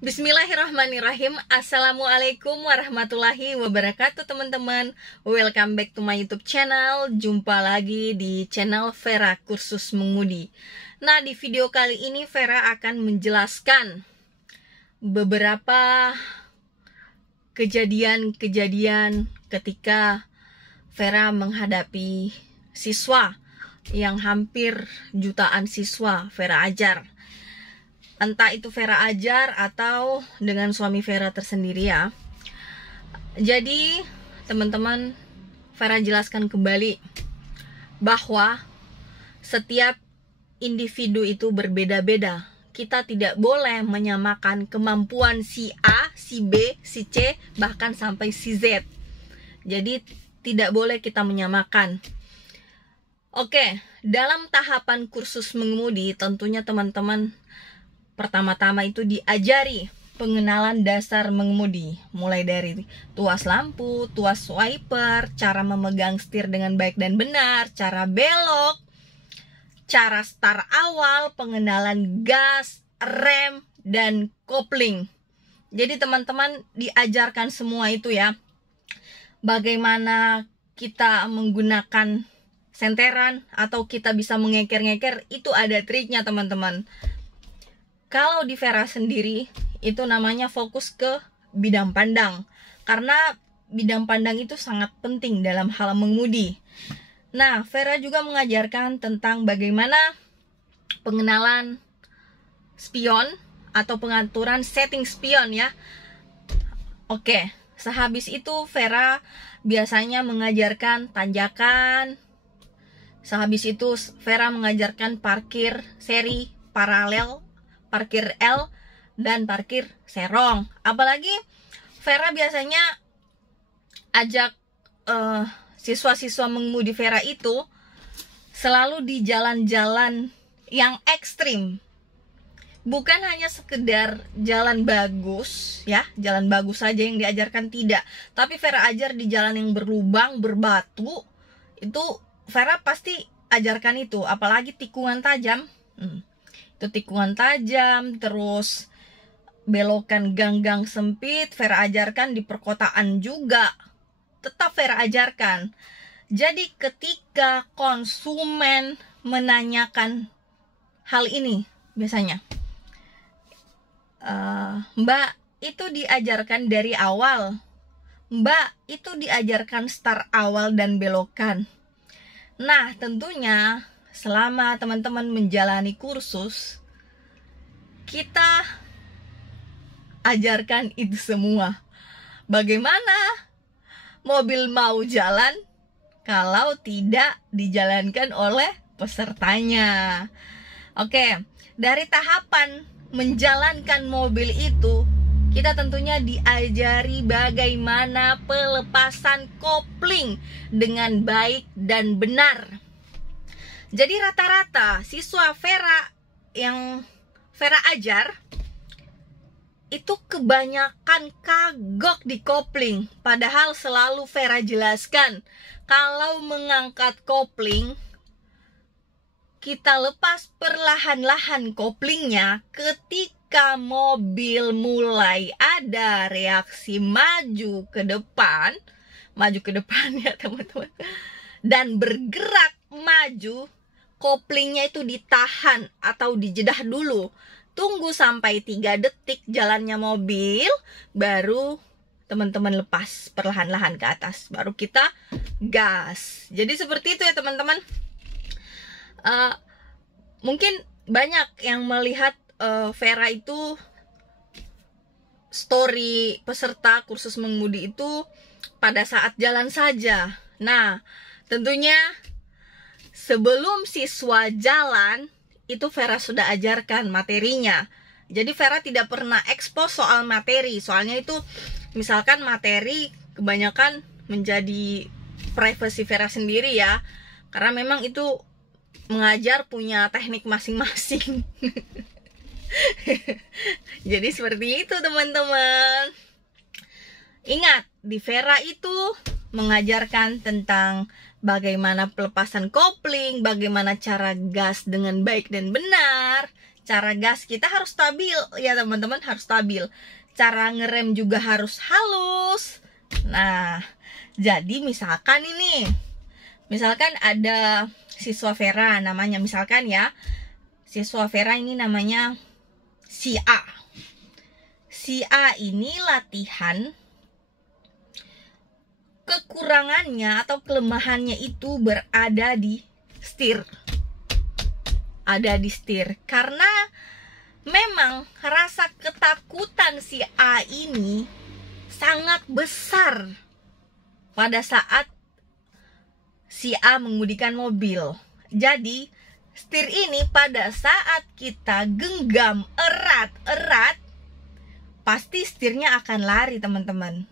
Bismillahirrahmanirrahim. Assalamualaikum warahmatullahi wabarakatuh teman-teman. Welcome back to my YouTube channel. Jumpa lagi di channel Vera Kursus Mengemudi. Nah, di video kali ini Vera akan menjelaskan beberapa kejadian-kejadian ketika Vera menghadapi siswa yang hampir jutaan siswa Vera ajar. Entah itu Vera ajar atau dengan suami Vera tersendiri ya. Jadi teman-teman, Vera jelaskan kembali bahwa setiap individu itu berbeda-beda. Kita tidak boleh menyamakan kemampuan si A, si B, si C, bahkan sampai si Z. Jadi tidak boleh kita menyamakan. Oke, dalam tahapan kursus mengemudi tentunya teman-teman pertama-tama itu diajari pengenalan dasar mengemudi, mulai dari tuas lampu, tuas wiper, cara memegang setir dengan baik dan benar, cara belok, cara start awal, pengenalan gas, rem, dan kopling. Jadi teman-teman diajarkan semua itu ya. Bagaimana kita menggunakan senteran atau kita bisa mengeker-ngeker, itu ada triknya teman-teman. Kalau di Vera sendiri itu namanya fokus ke bidang pandang, karena bidang pandang itu sangat penting dalam hal mengemudi. Nah, Vera juga mengajarkan tentang bagaimana pengenalan spion atau pengaturan setting spion ya. Oke, sehabis itu Vera biasanya mengajarkan tanjakan. Sehabis itu Vera mengajarkan parkir seri, paralel, parkir L, dan parkir serong. Apalagi Vera biasanya ajak siswa-siswa mengemudi Vera itu selalu di jalan-jalan yang ekstrim. Bukan hanya sekedar jalan bagus ya, jalan bagus saja yang diajarkan, tidak. Tapi Vera ajar di jalan yang berlubang, berbatu. Itu Vera pasti ajarkan itu, apalagi tikungan tajam. Itu tikungan tajam, terus belokan gang-gang sempit, Vera ajarkan di perkotaan juga. Tetap Vera ajarkan. Jadi ketika konsumen menanyakan hal ini, biasanya Mbak, itu diajarkan dari awal. Mbak, itu diajarkan start awal dan belokan. Nah, tentunya selama teman-teman menjalani kursus, kita ajarkan itu semua. Bagaimana mobil mau jalan kalau tidak dijalankan oleh pesertanya. Oke, dari tahapan menjalankan mobil itu, kita tentunya diajari bagaimana pelepasan kopling dengan baik dan benar. Jadi rata-rata siswa Vera yang Vera ajar itu kebanyakan kagok di kopling. Padahal selalu Vera jelaskan, kalau mengangkat kopling, kita lepas perlahan-lahan koplingnya. Ketika mobil mulai ada reaksi maju ke depan ya teman-teman, dan bergerak maju, koplingnya itu ditahan atau dijedah dulu. Tunggu sampai 3 detik jalannya mobil, baru teman-teman lepas perlahan-lahan ke atas, baru kita gas. Jadi seperti itu ya teman-teman. Mungkin banyak yang melihat Vera itu story peserta kursus mengemudi itu pada saat jalan saja. Nah, tentunya sebelum siswa jalan, itu Vera sudah ajarkan materinya. Jadi Vera tidak pernah ekspos soal materi. Soalnya itu misalkan materi kebanyakan menjadi privasi Vera sendiri ya. Karena memang itu mengajar punya teknik masing-masing. Jadi seperti itu teman-teman. Ingat, di Vera itu mengajarkan tentang bagaimana pelepasan kopling, bagaimana cara gas dengan baik dan benar, cara gas kita harus stabil ya teman-teman, harus stabil. Cara ngerem juga harus halus. Nah, jadi misalkan ada siswa Vera namanya, misalkan ya, siswa Vera ini namanya si A. Si A ini latihan kekurangannya atau kelemahannya itu berada di setir. Ada di setir. Karena memang rasa ketakutan si A ini sangat besar pada saat si A mengemudikan mobil. Jadi setir ini pada saat kita genggam erat-erat, pasti setirnya akan lari teman-teman.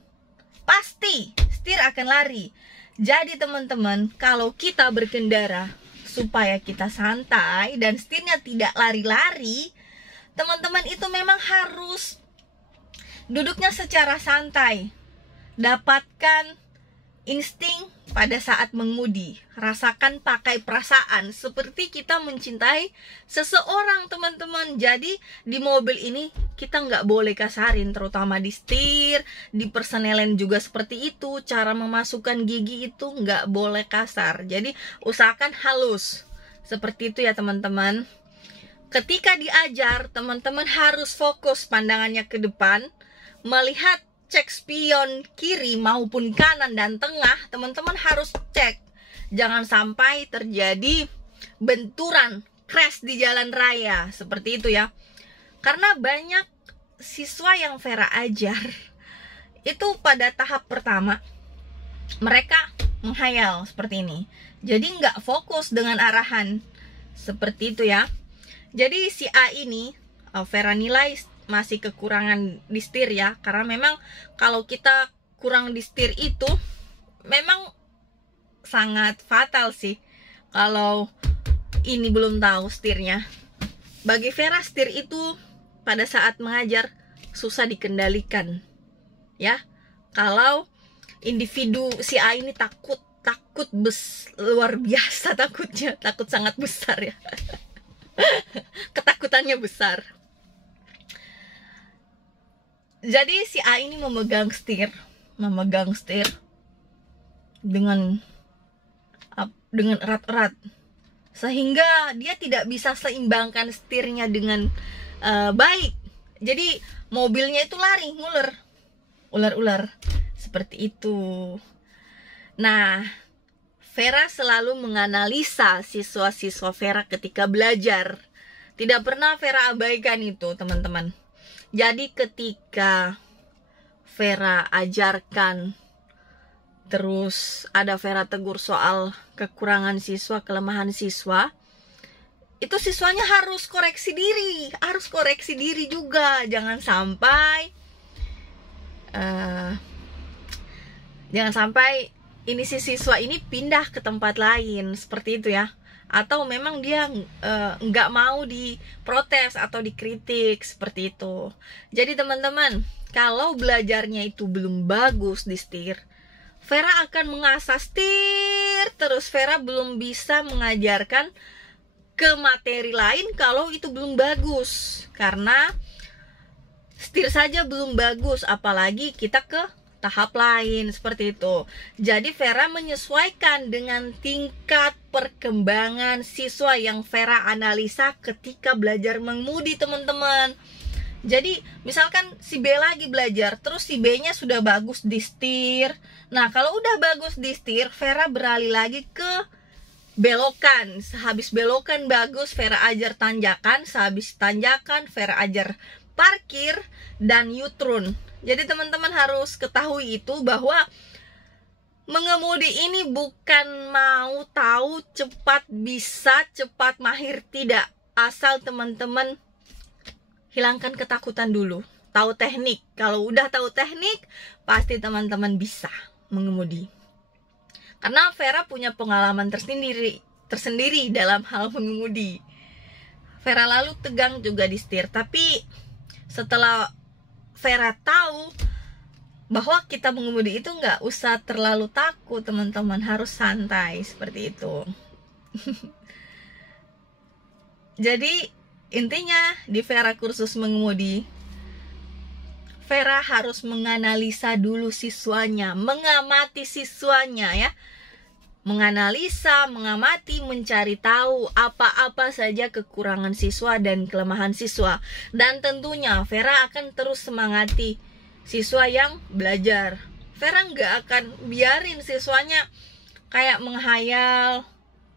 Pasti setir akan lari. Jadi teman-teman, kalau kita berkendara supaya kita santai dan setirnya tidak lari-lari, teman-teman itu memang harus duduknya secara santai. Dapatkan insting pada saat mengemudi, rasakan pakai perasaan seperti kita mencintai seseorang teman-teman. Jadi di mobil ini kita nggak boleh kasarin, terutama di setir, di persneleng juga seperti itu. Cara memasukkan gigi itu nggak boleh kasar, jadi usahakan halus seperti itu ya teman-teman. Ketika diajar, teman-teman harus fokus pandangannya ke depan, melihat cek spion kiri maupun kanan dan tengah. Teman-teman harus cek, jangan sampai terjadi benturan, crash di jalan raya, seperti itu ya. Karena banyak siswa yang Vera ajar itu pada tahap pertama mereka menghayal seperti ini, jadi nggak fokus dengan arahan, seperti itu ya. Jadi si A ini Vera nilai masih kekurangan di setir ya, karena memang kalau kita kurang di setir itu memang sangat fatal sih kalau ini belum tahu setirnya. Bagi Vera, setir itu pada saat mengajar susah dikendalikan ya. Kalau individu si A ini takut luar biasa, takut sangat besar ya. Ketakutannya besar. Jadi si A ini memegang setir dengan erat-erat, sehingga dia tidak bisa seimbangkan setirnya dengan baik. Jadi mobilnya itu lari, ular seperti itu. Nah, Vera selalu menganalisa siswa-siswa Vera ketika belajar. Tidak pernah Vera abaikan itu teman-teman. Jadi ketika Vera ajarkan, terus ada Vera tegur soal kekurangan siswa, kelemahan siswa, itu siswanya harus koreksi diri juga. Jangan sampai ini si siswa ini pindah ke tempat lain, seperti itu ya. Atau memang dia nggak mau diprotes atau dikritik, seperti itu. Jadi teman-teman, kalau belajarnya itu belum bagus di setir, Vera akan mengasah setir terus. Vera belum bisa mengajarkan ke materi lain kalau itu belum bagus, karena setir saja belum bagus, apalagi kita ke tahap lain, seperti itu. Jadi Vera menyesuaikan dengan tingkat perkembangan siswa yang Vera analisa ketika belajar mengemudi teman-teman. Jadi misalkan si B lagi belajar, terus si B nya sudah bagus di setir. Nah kalau udah bagus di setir, Vera beralih lagi ke belokan. Sehabis belokan bagus, Vera ajar tanjakan. Sehabis tanjakan, Vera ajar parkir dan U-turn. Jadi teman-teman harus ketahui itu, bahwa mengemudi ini bukan mau tahu cepat bisa, cepat mahir, tidak. Asal teman-teman hilangkan ketakutan dulu, tahu teknik. Kalau udah tahu teknik, pasti teman-teman bisa mengemudi. Karena Vera punya pengalaman tersendiri dalam hal mengemudi. Vera lalu tegang juga di setir, tapi setelah Vera tahu bahwa kita mengemudi itu nggak usah terlalu takut teman-teman, harus santai, seperti itu. Jadi Intinya di Vera kursus mengemudi, Vera harus menganalisa dulu siswanya, mengamati siswanya ya. Menganalisa, mengamati, mencari tahu apa-apa saja kekurangan siswa dan kelemahan siswa. Dan tentunya Vera akan terus semangati siswa yang belajar. Vera nggak akan biarin siswanya kayak menghayal,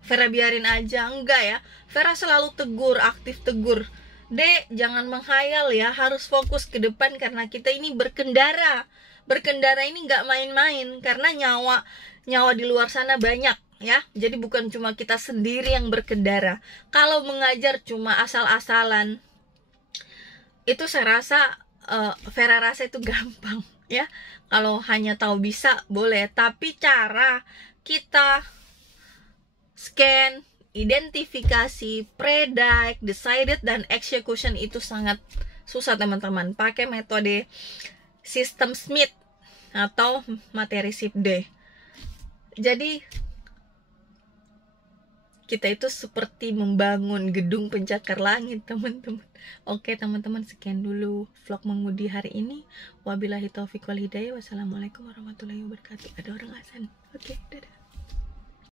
Vera biarin aja, enggak ya. Vera selalu tegur, aktif tegur. Dek, jangan menghayal ya, harus fokus ke depan karena kita ini berkendara. Berkendara ini nggak main-main karena nyawa di luar sana banyak ya. Jadi bukan cuma kita sendiri yang berkendara. Kalau mengajar cuma asal-asalan, itu saya rasa Vera rasa itu gampang ya. Kalau hanya tahu bisa boleh, tapi cara kita scan, identifikasi, predict, decided, dan execution itu sangat susah teman-teman. Pakai metode sistem Smith atau materi SIP-D. Jadi kita itu seperti membangun gedung pencakar langit teman-teman. Oke teman-teman, sekian dulu vlog mengemudi hari ini. Wabillahi taufiq wal hidayah. Wassalamualaikum warahmatullahi wabarakatuh. Ada orang azan. Oke, dadah.